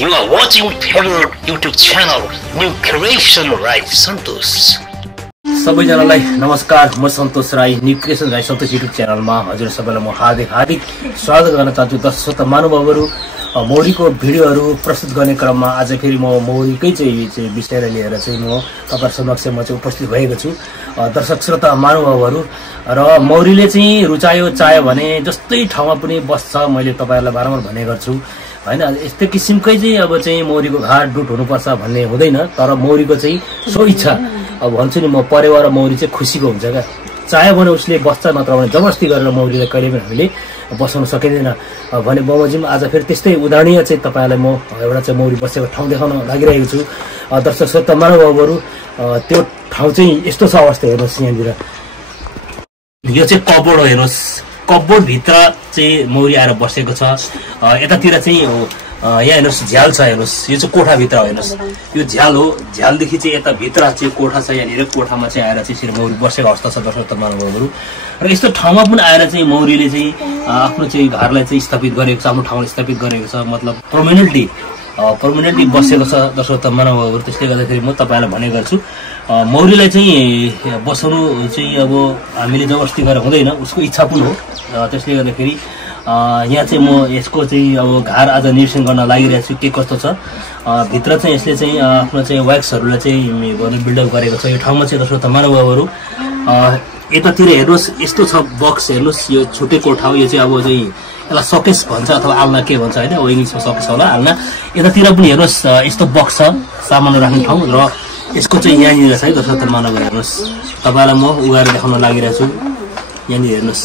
You are watching favorite YouTube channel, New Creation Rai Santosh. सबैजनालाई नमस्कार, म Santosh Rai, new creation Rai सन्तोष YouTube च्यानलमा हजुर सबैलाई म हार्दिक स्वागत गर्न चाहन्छु। दर्शक महानुभावहरू, मौरीको भिडियोहरू प्रस्तुत गर्ने क्रममा आज फेरि म मौरीकै चाहिँ विषयलाई लिएर चाहिँ म तपाईहरु समक्ष म चाहिँ उपस्थित भएको छु। दर्शक श्रोता महानुभावहरू, र मौरीले चाहिँ रुचायो चाह्यो भने जस्तै ठाउँमा पनि बस्छ, मैले तपाईहरुलाई बारम्बार भन्ने गर्छु हैन। यस्तै किसिमकै चाहिँ अब चाहिँ मौरीको घाट डुट हुनुपर्छ भन्ने हुँदैन, तर मौरीको चाहिँ सो इच्छा। अब भन्छु नि म, परेवा र मौरी चाहिँ खुसीको हुन्छ क्या। चाह्यो भने उसले बस्छ, नत्र भने जबरजस्ती गरेर मौरीलाई कहिले पनि हामीले बसाउन सकिँदैन भने बमोजिम आज फेरि त्यस्तै उदाहरणीय चाहिँ तपाईहरुलाई म एउटा चाहिँ मौरी बसेको ठाउँ देखाउन लागिरहेको छु। दर्शक श्रोता महानुभावहरू, त्यो ठाउँ चाहिँ यस्तो छ अवस्था हेर्नुहोस्। यहाँनिर यो चाहिँ कबोर्ड हो, हेर्नुहोस्। कबोर्ड भित्र चाहिँ मौरी आएर बसेको छ। यतातिर चाहिँ यहाँ हेर्नुहोस् झ्याल छ, हेर्नुहोस्। यो चाहिँ कोठाभित्र हो, हेर्नुहोस्। यो झ्याल हो, झ्यालदेखि चाहिँ यता भित्र चाहिँ कोठा छ। यहाँनिर कोठामा चाहिँ आएर चाहिँ यसरी मौरी बसेको अवस्था छ दर्शक महानुभावहरू। र यस्तो ठाउँमा पनि आएर चाहिँ मौरीले चाहिँ आफ्नो चाहिँ घरलाई चाहिँ स्थापित गरेको छ, आफ्नो ठाउँलाई स्थापित गरेको छ, मतलब पर्मानेन्टली बसेको छ दर्शक महानुभावहरू। त्यसले गर्दाखेरि म तपाईँलाई भन्ने गर्छु, मौरीलाई चाहिँ बसाउनु चाहिँ अब हामीले जबरजस्ती गरेर हुँदैन, उसको इच्छा पनि हो। त्यसले गर्दाखेरि यहाँ चाहिँ म यसको चाहिँ अब घर आज निरीक्षण गर्न लागिरहेको छु, के कस्तो छ भित्र चाहिँ। यसले चाहिँ आफ्नो चाहिँ व्याक्सहरूलाई चाहिँ बिल्डअप गरेको छ यो ठाउँमा चाहिँ दर्शक महानुभावहरू। यतातिर हेर्नुहोस्, यस्तो छ बक्स, हेर्नुहोस्। यो छुट्टै कोठा हो, यो चाहिँ अब चाहिँ यसलाई सकेस भन्छ अथवा आल्ना के भन्छ होइन, इङ्ग्लिसमा सकेस होला, आल्ना। यतातिर पनि हेर्नुहोस्, यस्तो बक्स छ, सामान राख्ने ठाउँ। र यसको चाहिँ यहाँनिर छ है दर्शक महानुभावहरू, हेर्नुहोस्। तपाईँलाई म उगाएर देखाउन लागिरहेको छु। यहाँनिर हेर्नुहोस्,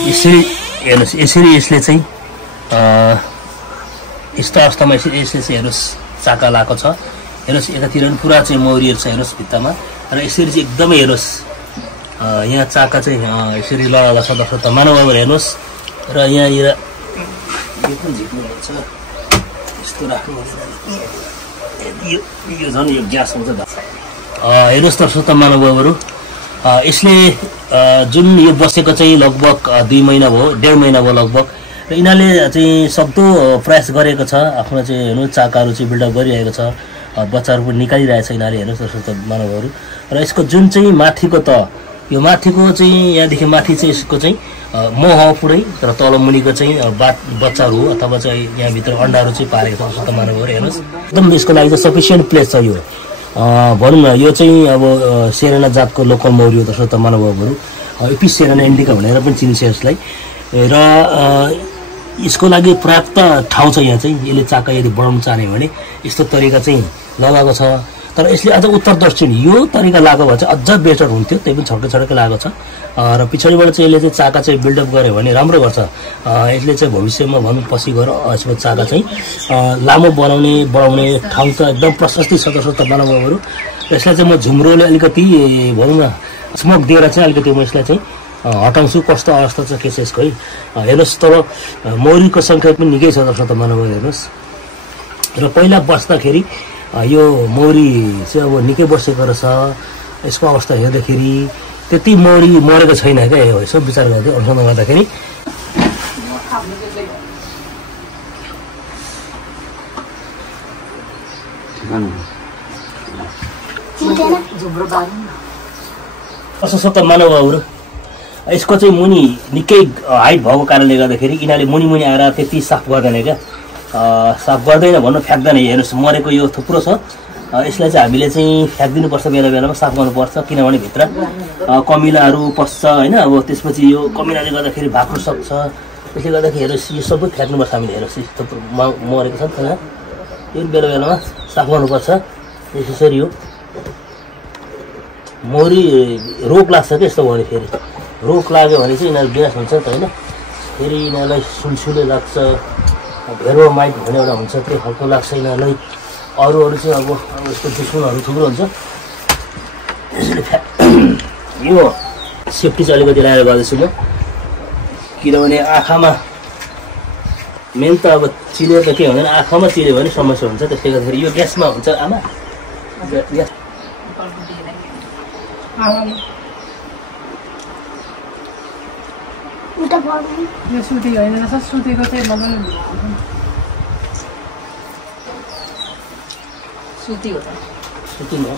यसरी हेर्नुहोस्। यसरी यसले चाहिँ यस्तो अवस्थामा यसले चाहिँ हेर्नुहोस् चाका लगाएको छ। हेर्नुहोस् यतातिर पनि पुरा चाहिँ मौरीहरू छ, हेर्नुहोस् भित्तामा। र यसरी चाहिँ एकदमै हेर्नुहोस्, यहाँ चाका चाहिँ यसरी लगाएको छ दर्शक महानुभावहरू, हेर्नुहोस्। र यहाँनिर यो पनि झिक्नुहुन्छ, यस्तो राख्नु, यो झन् यो ग्यास हुन्छ। हेर्नुहोस् दर्शक महानुभावहरू, यसले जुन यो बसेको चाहिँ लगभग 2 महिना भयो, 1.5 महिना भयो लगभग। र यिनीहरूले चाहिँ सक्दो प्रयास गरेको छ, आफ्नो चाहिँ हेर्नु चाकाहरू चाहिँ बिल्डअप गरिरहेको छ, बच्चाहरू पनि निकालिरहेको छ यिनीहरूले, हेर्नुहोस् दर्शक महानुभावहरू। र यसको जुन चाहिँ माथिको त यो माथिको चाहिँ यहाँदेखि माथि चाहिँ यसको चाहिँ मह हो पुरै, र तल मुनिको चाहिँ बच्चाहरू हो अथवा चाहिँ यहाँभित्र अन्डाहरू चाहिँ पारेको छ दर्शक महानुभावहरू, हेर्नुहोस्। एकदम यसको लागि चाहिँ सफिसियन्ट प्लेस छ यो, भनौँ न। यो चाहिँ अब सेरेना जातको लोकल मौरी हो दर्शक महानुभावहरू। एपिस सेरेना इन्डिका भनेर पनि चिनिन्छ यसलाई। र यसको लागि पर्याप्त ठाउँ छ यहाँ चाहिँ। यसले चाका यदि बढाउनु चाह्ने भने यस्तो तरिका चाहिँ लगाएको छ। तर यसले अझ उत्तर दक्षिण यो तरिका लगाएको भए चाहिँ अझ बेटर हुन्थ्यो, त्यही पनि छड्कै लगाएको छ। र पछाडिबाट चाहिँ यसले चाहिँ चाका चाहिँ बिल्डअप गर्यो भने राम्रो गर्छ। यसले चाहिँ भविष्यमा भनौँ पछि गएर यसको चाका चाहिँ लामो बढाउने ठाउँ त एकदम प्रशस्तै छ दर्शक महानुभावहरू। यसलाई चाहिँ म झुम्रो अलिकति भनौँ न स्मोक दिएर चाहिँ अलिकति म यसलाई चाहिँ हटाउँछु। कस्तो अवस्था छ के छ यसको है, हेर्नुहोस्। तर मौरीको सङ्ख्या पनि निकै छ दर्शक महानुभावहरू, हेर्नुहोस्। र पहिला बस्दाखेरि यो मौरी चाहिँ अब निकै बसेको रहेछ। यसको अवस्था हेर्दाखेरि त्यति मौरी मरेको छैन क्या, यसो विचार गर्दै अनुसन्धान गर्दाखेरि। दर्शक महानुभावहरू, यसको चाहिँ मुनि निकै हाइट भएको कारणले गर्दाखेरि यिनीहरूले मुनि आएर त्यति साफ गर्दैन क्या, साफ गर्दैन भन्नु, फ्याँक्दैन। हेर्नुहोस् मरेको यो थुप्रो छ, यसलाई चाहिँ हामीले चाहिँ फ्याँकिदिनुपर्छ, बेलामा साफ गर्नुपर्छ, किनभने भित्र कमिलाहरू पस्छ होइन। अब त्यसपछि यो कमिलाले गर्दाखेरि भाग्नु सक्छ। त्यसले गर्दाखेरि हेर्नुहोस् यो सबै फ्याँक्नुपर्छ हामीले। हेर्नुहोस् यस्तो मरेको छ नि त, यो बेलामा साफ गर्नुपर्छ। यसरी हो। मौरी रोग लाग्छ क्या, यस्तो भयो भने फेरि रोग लाग्यो भने चाहिँ यिनीहरू बिनाश हुन्छ नि त होइन। फेरि यिनीहरूलाई सुलसुले लाग्छ, भेरोमाइट भन्ने एउटा हुन्छ, त्यो खालको लाग्छ यिनीहरूलाई। अरू चाहिँ अब यसको दुश्मनहरू थुप्रो हुन्छ। यसरी यो सेफ्टी चाहिँ अलिकति लगाएर गर्दैछु म, किनभने आँखामा मेन त अब चिलेर त के हुँदैन, आँखामा चिल्यो भने समस्या हुन्छ। त्यसले गर्दाखेरि यो ग्यासमा हुन्छ आमा, ग्यास यो सुती होइन रहेछ सुतीको चाहिँ मलाई सुती हो त सुती हो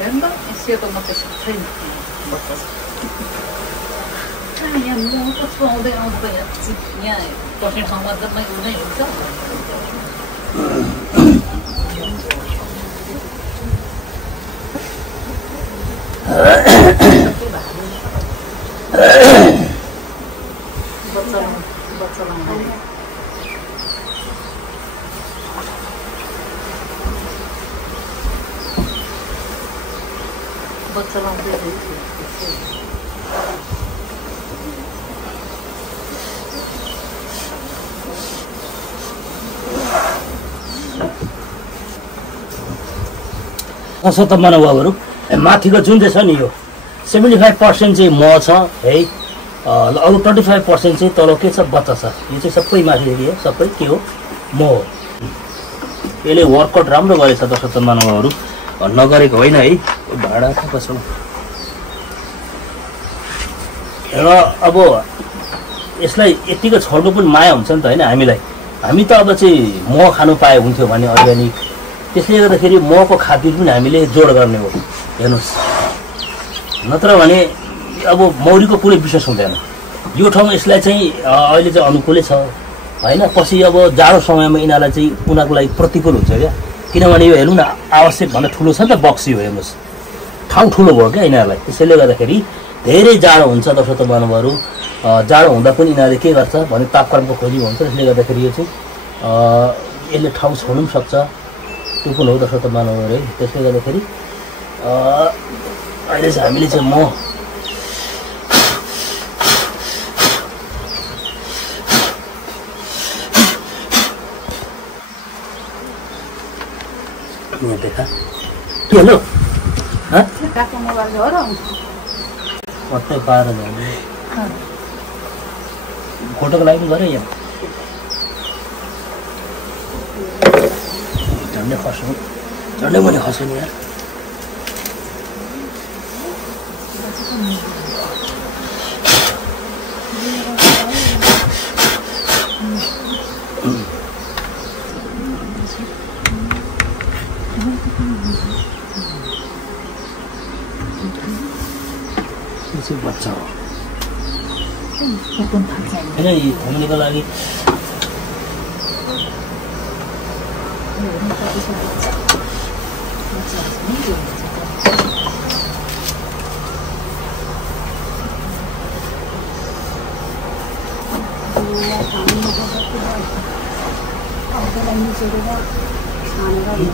हेर्नु त सेतो मात्रै छैन यहाँ कस्तो आउँदै आउँदै यहाँ बस्ने ठाउँमा जम्मै हुँदै हुन्छ बच्चा लाउँदै असत महानुभावहरू माथिको जुन चाहिँ छ नि यो 75% चाहिँ मह छ है अरू 25% चाहिँ तल के छ बच्चा छ यो चाहिँ सबै माथि हो सबै के हो मह हो यसले वर्कआउट राम्रो गरेछ दर्शक महानुभावहरू नगरेको होइन है भाडा कसो र अब यसलाई यतिको छोड्नु पनि माया हुन्छ नि त होइन हामीलाई हामी त अब चाहिँ मह खानु पाए हुन्थ्यो भने अर्ग्यानिक त्यसले गर्दाखेरि महको खाद्य पनि हामीले जोड गर्ने हो हेर्नुहोस् नत्र भने अब मौरीको कुनै विशेष हुँदैन यो ठाउँ यसलाई चाहिँ अहिले चाहिँ अनुकूलै छ होइन पछि अब जाडो समयमा यिनीहरूलाई चाहिँ उनीहरूको लागि प्रतिकूल हुन्छ क्या किनभने यो हेर्नु न आवश्यक भन्दा ठुलो छ नि त बक्सी हो हेर्नुहोस् ठाउँ ठुलो भयो क्या यिनीहरूलाई त्यसैले गर्दाखेरि धेरै जाडो हुन्छ दर्शक महानुभावहरू जाडो हुँदा पनि यिनीहरूले के गर्छ भने तापक्रमको खोजी हुन्छ त्यसले गर्दाखेरि यो चाहिँ यसले ठाउँ छोड्नु पनि सक्छ त्यो पनि हो दर्शक महानुभावहरू है त्यसले गर्दाखेरि अहिले चाहिँ हामीले चाहिँ म यहाँ देखा के हेलो कतै पाएर जाने फोटोको लागि पनि गरेँ यहाँ झन्डै खस्नु झन्डै मैले खसेँ नि यार बच्चा हो होइन घुम्नेको लागि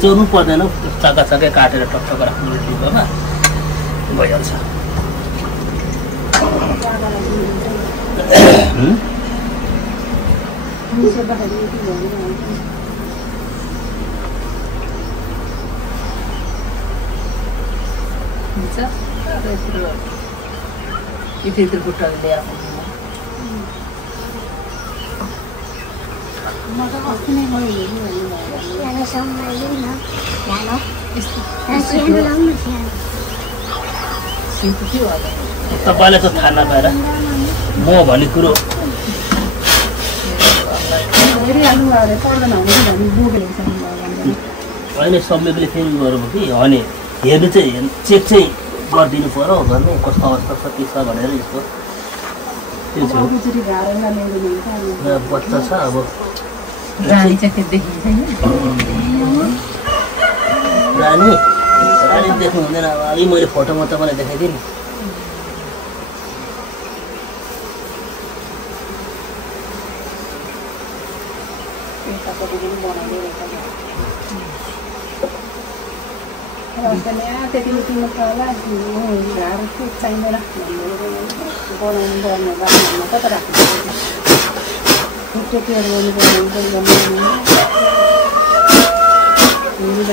चोर्नु पर्दैन चक्का चक्कै काटेर टक्क राख्नु डिब्बामा भइहाल्छ यति खुट्टाले ल्याएको तपाईँलाई त थाहा नपाएर म भन्ने कुरो अहिले सम्यकले फेरि गरौँ कि अनि हेर्नु चाहिँ चेक चाहिँ गरिदिनु पर्यो गर्ने कस्तो अवस्था छ के छ भनेर यसको त्यो बच्चा छ अब रानी चाहिँ त्यो देखिन्छ रानी रानी देख्नु हुँदैन अब अघि मैले फोटोमा तपाईँलाई देखाइदिएँ नि त्यति किन्नु पर्ला चाहिँदैन बनाउनु पर्ने बाटोमा कता राख्नु केयर गर्नुपर्ने हुन्छ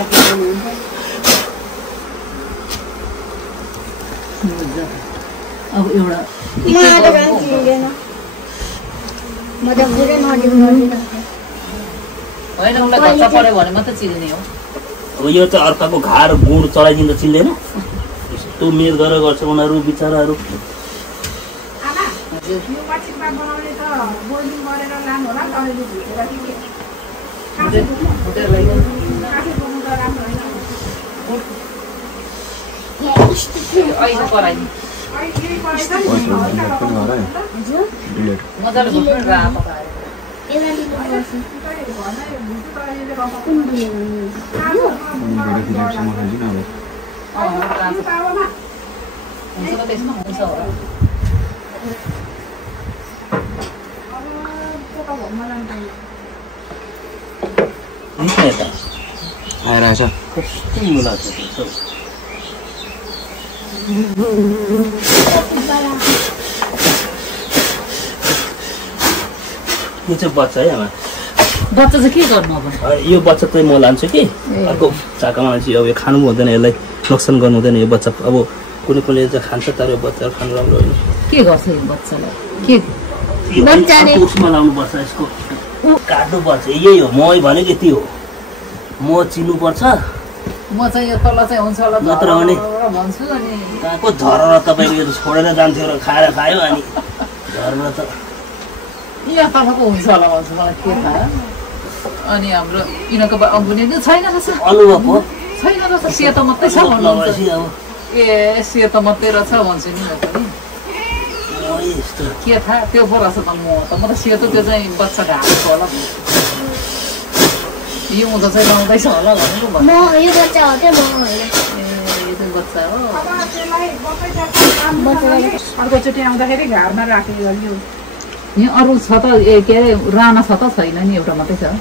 अब एउटा होइन उसलाई खर्च पऱ्यो भने मात्रै चिन्ने हो। अब यो त अर्काको घार गुड चलाइदिँदा चिन्दैन, यस्तो मेल गरेर गर्छ उनीहरू बिचराहरू। आएर आएछ कस्तो मुला छ त्यो चाहिँ बच्चा है आमा। बच्चा चाहिँ के गर्नु अब? यो बच्चा चाहिँ म लान्छु कि अर्को चाकामा चाहिँ अब यो खानु हुँदैन, यसलाई नोक्सान गर्नु हुँदैन। यो बच्चा अब कुनै कुनै चाहिँ खान्छ तर यो बच्चा खानु राम्रो होइन। के गर्छ यो बच्चालाई? के उसमा लाउनुपर्छ, यसको काट्नुपर्छ। यही हो म भनेको त्यो हो, म चिन्नुपर्छ। म चाहिँ यो तल चाहिँ हुन्छ होला नत्र भने भन्छु अनि कहाँको झरेर तपाईँले यो छोडेर जान्थ्यो र खाएर खायो अनि झरेर त यहाँ तलको हुन्छ होला भन्छु, मलाई के थाहा। अनि हाम्रो यिनीहरूको अङ्गुनी छैन रहेछ, अनुभव हो छैन रहेछ, सेतो मात्रै छ भन्नुहुन्छ। ए सेतो मात्रै रहेछ भन्छु नि म पनि। के थाहा त्यो पो रहेछ त। म त सेतो त्यो चाहिँ बच्चा ढालेको होला, यो उँधो चाहिँ लाउँदैछ होला भनेको। यो बच्चा हो त्यो, म होइन। ए यो चाहिँ बच्चा हो। अर्कोचोटि आउँदाखेरि घरमा राखेको यो यहाँ अरू छ त के अरे राना छ त छैन नि, एउटा मात्रै छ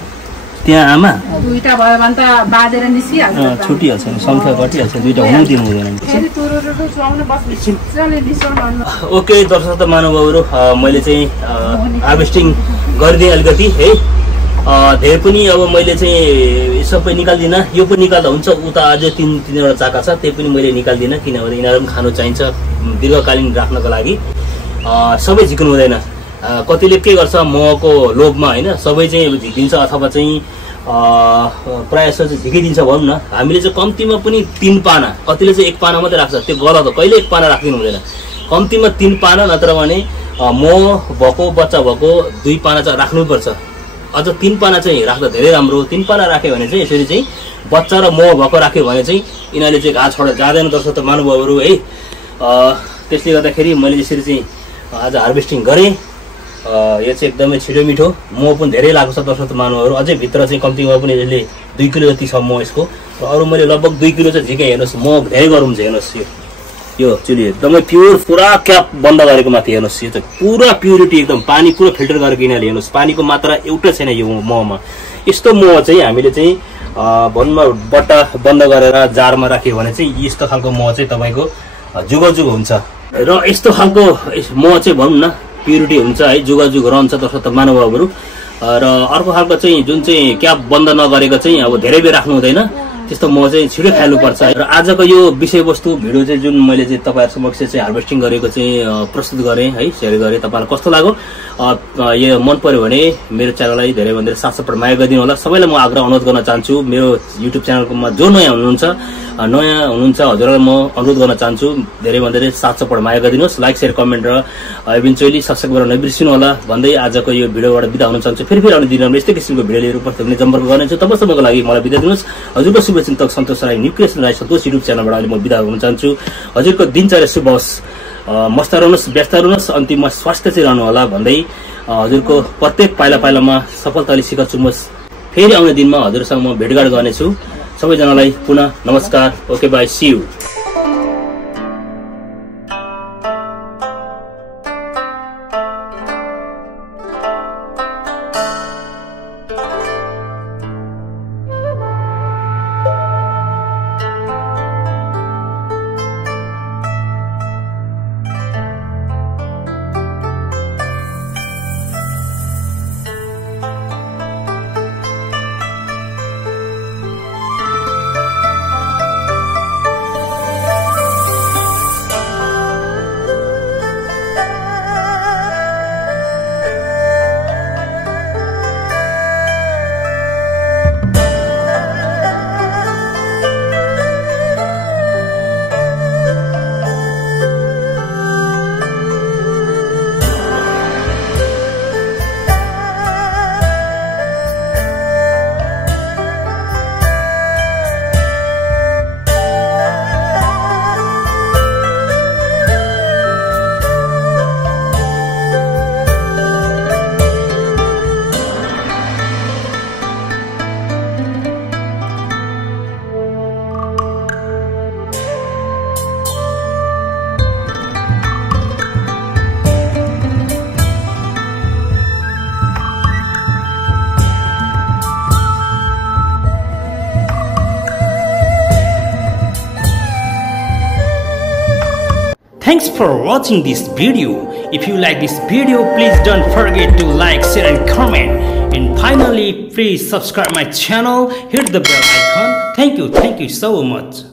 त्यहाँ आमा। दुईटा भयो भने त बाँधेर निस्किहाल्छ, छुटिहाल्छ नि, सङ्ख्या घटिहाल्छ, दुईटा हुनु दिनु हुँदैन। फेरि तुरुरु चलाउनु बस्नु। ओके दर्शक त महानुभावहरू, मैले चाहिँ हार्भेस्टिङ गरिदिएँ अलिकति है। धेरै पनि अब मैले चाहिँ सबै निकाल्दिनँ, यो पनि निकाल्दा हुन्छ। उता अझै तिनवटा चाका छ, त्यही पनि मैले निकाल्दिनँ किनभने यिनीहरू पनि खानु चाहिन्छ दीर्घकालीन राख्नको लागि। सबै झिक्नु हुँदैन। कतिले के गर्छ महको लोभमा होइन, सबै चाहिँ झिकिन्छ अथवा चाहिँ प्रायः जस्तो चाहिँ झिकिदिन्छ भनौँ न। हामीले चाहिँ कम्तीमा पनि 3 पाना, कतिले चाहिँ 1 पाना मात्रै राख्छ, त्यो गलत हो। कहिले 1 पाना राखिदिनु हुँदैन, कम्तीमा 3 पाना, नत्र भने मह भएको बच्चा भएको 2 पाना चाहिँ राख्नुपर्छ। अझ 3 पाना चाहिँ राख्दा धेरै राम्रो। 3 पाना राख्यो भने चाहिँ यसरी चाहिँ बच्चा र मह भएको राख्यो भने चाहिँ यिनीहरूले चाहिँ घाँस छोडेर जाँदैन दर्शक त महानुभावहरू है। त्यसले गर्दाखेरि मैले यसरी चाहिँ आज हार्भेस्टिङ गरेँ। यो चाहिँ एकदमै छिटो मिठो, मह पनि धेरै लाग्छ दर्शक त महानुभावहरू। अझै भित्र चाहिँ कम्तीमा पनि यसले 2 किलो जति छ मह यसको। र अरू मैले लगभग 2 किलो चाहिँ झिकेँ। हेर्नुहोस् मह धेरै गरौँ चाहिँ हेर्नुहोस्, यो चुली एकदमै प्योर, पुरा क्याप बन्द गरेको माथि हेर्नुहोस्। यो चाहिँ पुरा प्युरिटी एकदम, पानी पुरा फिल्टर गरेको यिनीहरूले। हेर्नुहोस् पानीको मात्रा एउटा छैन यो महमा। यस्तो मह चाहिँ हामीले चाहिँ भनौँ न बट्टा बन्द गरेर जारमा राख्यो भने चाहिँ यस्तो खालको मह चाहिँ तपाईँको जुगजुग हुन्छ। र यस्तो खालको मह चाहिँ भनौँ न प्युरिटी हुन्छ है, जुगजुग रहन्छ दर्शक त महानुभावहरू। र अर्को खालको चाहिँ जुन चाहिँ क्याप बन्द नगरेको चाहिँ अब धेरै बेर राख्नु हुँदैन, त्यस्तो मह चाहिँ छिटो खानुपर्छ। र आजको यो विषयवस्तु भिडियो चाहिँ जुन मैले चाहिँ तपाईँहरू समक्ष चाहिँ हार्भेस्टिङ गरेको चाहिँ प्रस्तुत गरेँ है, सेयर गरेँ। तपाईँलाई कस्तो लाग्यो? यो मन पर्यो भने मेरो च्यानललाई धेरै भन्दा साथ सपोर्ट माया गरिदिनु होला। सबैलाई म आग्रह अनुरोध गर्न चाहन्छु, मेरो युट्युब च्यानलमा जो नयाँ हुनुहुन्छ हजुरलाई म अनुरोध गर्न चाहन्छु, धेरै भन्दा साथ सपोर्ट माया गरिदिनुहोस्। लाइक सेयर कमेन्ट र इभेन्चुअली सब्सक्राइब गर्न नबिर्सिनु होला भन्दै आजको यो भिडियोबाट बिदा हुन चाहन्छु। फेरि आउने दिनमा यस्तै किसिमको भिडियो लिएर प्रत्येक जम्पर्क गर्नेछु। तबसम्मको लागि मलाई बिदा दिनुहोस्। हजुरको शुभचिन्तक सन्तोष राई, न्यू क्रिएसन राई सन्तोष युट्युब च्यानलबाट अहिले म बिदा हुन चाहन्छु। हजुरको दिनचर्या शुभ होस्, मस्त रहनुहोस्, व्यस्त रहनुहोस्, अन्तिममा स्वास्थ्य चाहिँ रहनु होला भन्दै हजुरको प्रत्येक पाइलामा सफलताले शिखर चुमोस्। फेरि आउने दिनमा हजुरसँग म भेटघाट गर्नेछु। सबैजनालाई पुनः नमस्कार। Okay bye, see you. Thanks for watching this video. If you like this video, please don't forget to like, share and comment. And finally, please subscribe my channel, hit the bell icon. Thank you so much.